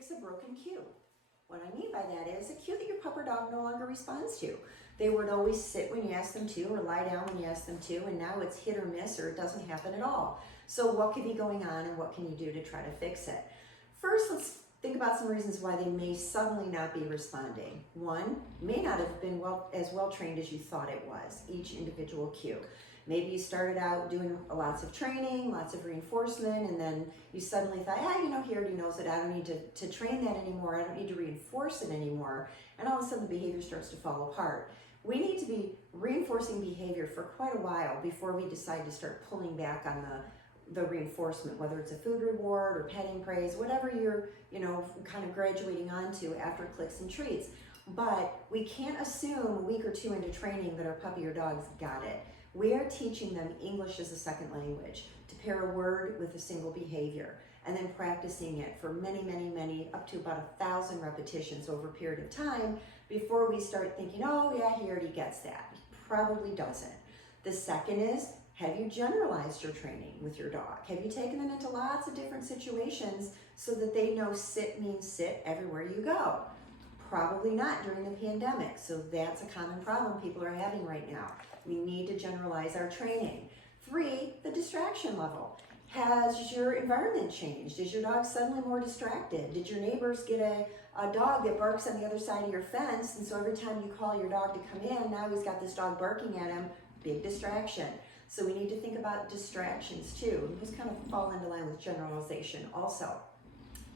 fix a broken cue. What I mean by that is a cue that your pup or dog no longer responds to. They would always sit when you ask them to or lie down when you ask them to, and now it's hit or miss or it doesn't happen at all. So what could be going on and what can you do to try to fix it? First, let's think about some reasons why they may suddenly not be responding. One, may not have been as well trained as you thought it was, each individual cue. Maybe you started out doing lots of training, lots of reinforcement, and then you suddenly thought, he already knows it. I don't need to train that anymore. I don't need to reinforce it anymore. And all of a sudden the behavior starts to fall apart. We need to be reinforcing behavior for quite a while before we decide to start pulling back on the reinforcement, whether it's a food reward or petting praise, whatever you're, kind of graduating onto after clicks and treats. But we can't assume a week or two into training that our puppy or dog's got it. We are teaching them English as a second language, to pair a word with a single behavior, and then practicing it for many, up to about 1,000 repetitions over a period of time before we start thinking, oh yeah, he already gets that. He probably doesn't. The second is, have you generalized your training with your dog? Have you taken them into lots of different situations so that they know sit means sit everywhere you go? Probably not during the pandemic, so that's a common problem people are having right now. We need to generalize our training. 3, the distraction level. Has your environment changed? Is your dog suddenly more distracted? Did your neighbors get a dog that barks on the other side of your fence, and so every time you call your dog to come in, now he's got this dog barking at him? Big distraction. So we need to think about distractions too. And those kind of fall into line with generalization also.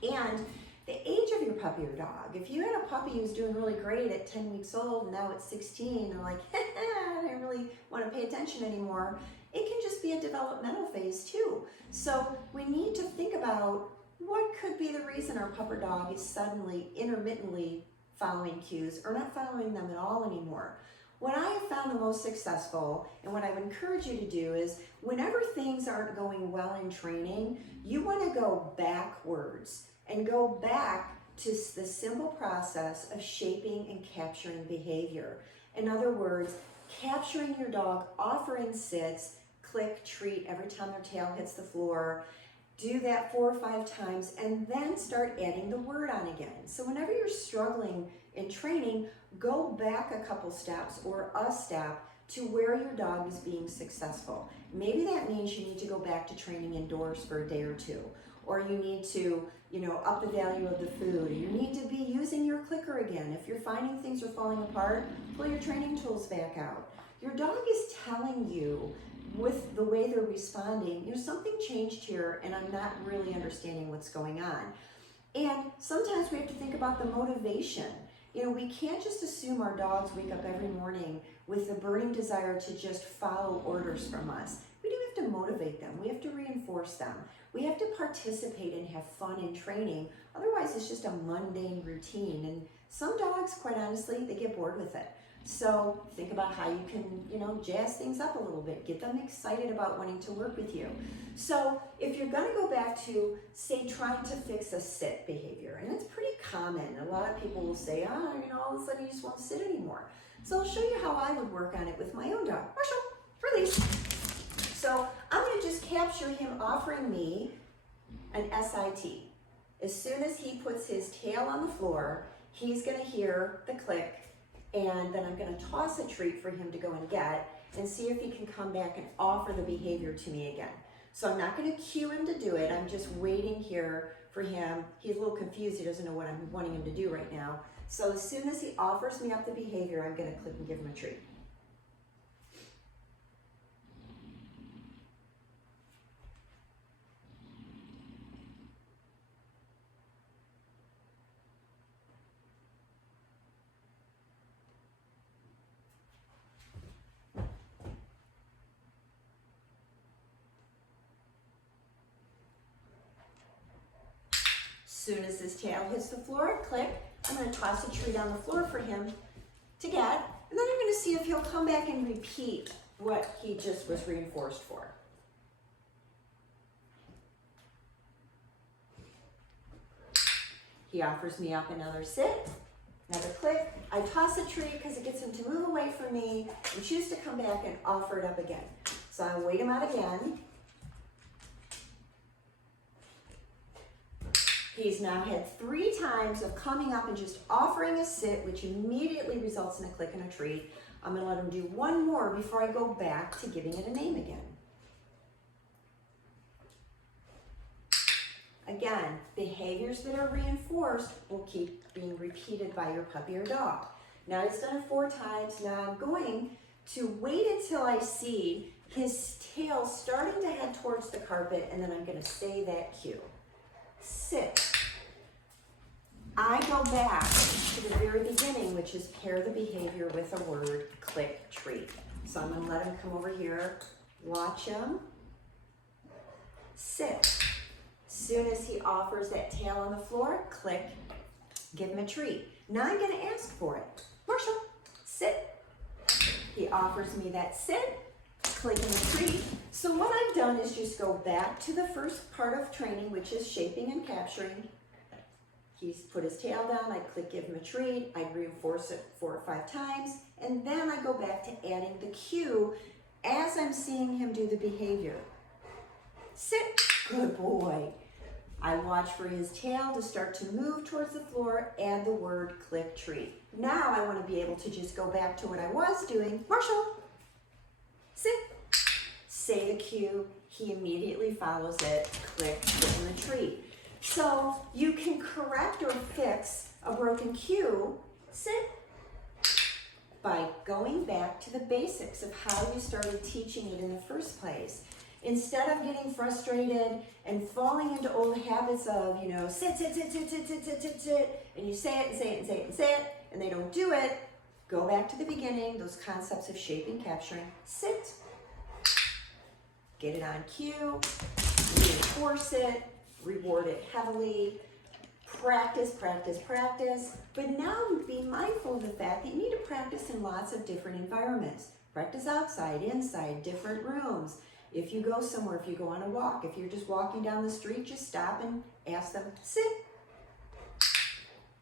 And the age of your puppy or dog. If you had a puppy who's doing really great at 10 weeks old and now at 16, they're like, I don't really want to pay attention anymore. It can just be a developmental phase too. So we need to think about what could be the reason our pup or dog is suddenly intermittently following cues or not following them at all anymore. What I have found the most successful, and what I would encourage you to do, is whenever things aren't going well in training, you want to go backwards and go back to the simple process of shaping and capturing behavior. In other words, capturing your dog, offering sits, click, treat every time their tail hits the floor. Do that 4 or 5 times and then start adding the word on again. So whenever you're struggling in training, go back a couple steps or a step to where your dog is being successful. Maybe that means you need to go back to training indoors for a day or two, or you need to, up the value of the food, or you need to be using your clicker again. If you're finding things are falling apart, pull your training tools back out. Your dog is telling you with the way they're responding, something changed here and I'm not really understanding what's going on. And sometimes we have to think about the motivation. We can't just assume our dogs wake up every morning with the burning desire to just follow orders from us. We do have to motivate them. We have to reinforce them. We have to participate and have fun in training. Otherwise, it's just a mundane routine. And some dogs, quite honestly, they get bored with it. So think about how you can, jazz things up a little bit. Get them excited about wanting to work with you. So if you're going to go back to, say, trying to fix a sit behavior, and it's pretty common. A lot of people will say, all of a sudden you just won't sit anymore. So I'll show you how I would work on it with my own dog. Marshall, release. So I'm going to just capture him offering me an SIT. As soon as he puts his tail on the floor, he's going to hear the click, and then I'm going to toss a treat for him to go and get and see if he can come back and offer the behavior to me again. So I'm not going to cue him to do it. I'm just waiting here for him. He's a little confused. He doesn't know what I'm wanting him to do right now. So as soon as he offers me up the behavior, I'm going to click and give him a treat. Soon as his tail hits the floor, click, I'm going to toss a treat on the floor for him to get, and then I'm going to see if he'll come back and repeat what he just was reinforced for. He offers me up another sit, another click. I toss a treat because it gets him to move away from me and choose to come back and offer it up again. So I wait him out again. He's now had 3 times of coming up and just offering a sit, which immediately results in a click and a treat. I'm gonna let him do 1 more before I go back to giving it a name again. Again, behaviors that are reinforced will keep being repeated by your puppy or dog. Now he's done it 4 times. Now I'm going to wait until I see his tail starting to head towards the carpet, and then I'm going to say that cue. Sit. I go back to the very beginning, which is pair the behavior with a word, click, treat. So I'm going to let him come over here, watch him, sit. Soon as he offers that tail on the floor, click, give him a treat. Now I'm going to ask for it. Marshall, sit. He offers me that sit, click and a treat. So what I've done is just go back to the first part of training, which is shaping and capturing. He's put his tail down, I click, give him a treat, I reinforce it 4 or 5 times, and then I go back to adding the cue as I'm seeing him do the behavior. Sit, good boy. I watch for his tail to start to move towards the floor, add the word click, treat. Now I want to be able to just go back to what I was doing. Marshall, sit. Say the cue, he immediately follows it, click, give him a treat. So you can correct or fix a broken cue, sit, by going back to the basics of how you started teaching it in the first place. Instead of getting frustrated and falling into old habits of, you know, sit, sit, sit, sit, sit, sit, sit, sit, sit, and you say it and say it and say it and say it, and they don't do it, go back to the beginning, those concepts of shaping, capturing, sit, get it on cue, reinforce it, reward it heavily, practice, practice, practice, but now be mindful of the fact that you need to practice in lots of different environments. Practice outside, inside, different rooms. If you go somewhere, if you go on a walk, if you're just walking down the street, just stop and ask them, sit.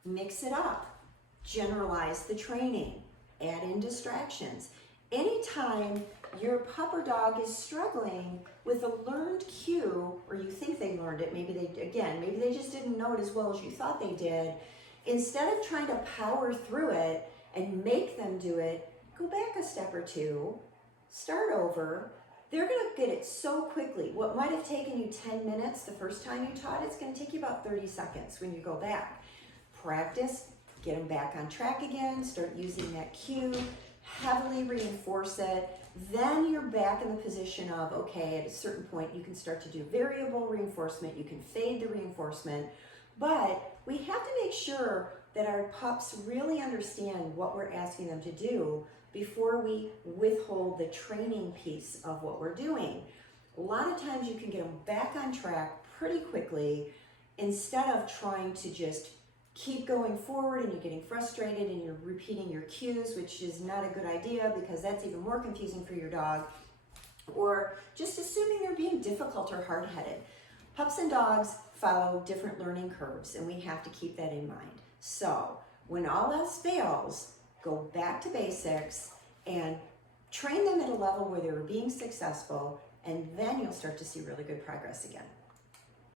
Mix it up. Generalize the training. Add in distractions. Anytime your pup or dog is struggling with a learned cue, or you think they learned it, maybe they just didn't know it as well as you thought they did, instead of trying to power through it and make them do it, go back a step or 2, start over. They're going to get it so quickly. What might have taken you 10 minutes the first time you taught, it's going to take you about 30 seconds when you go back. Practice, get them back on track again, start using that cue, heavily reinforce it. Then you're back in the position of, okay, at a certain point you can start to do variable reinforcement, you can fade the reinforcement, but we have to make sure that our pups really understand what we're asking them to do before we withhold the training piece of what we're doing. A lot of times you can get them back on track pretty quickly instead of trying to just keep going forward and you're getting frustrated and you're repeating your cues, which is not a good idea because that's even more confusing for your dog, or just assuming they're being difficult or hard-headed. Pups and dogs follow different learning curves and we have to keep that in mind. So when all else fails, go back to basics and train them at a level where they're being successful, and then you'll start to see really good progress again.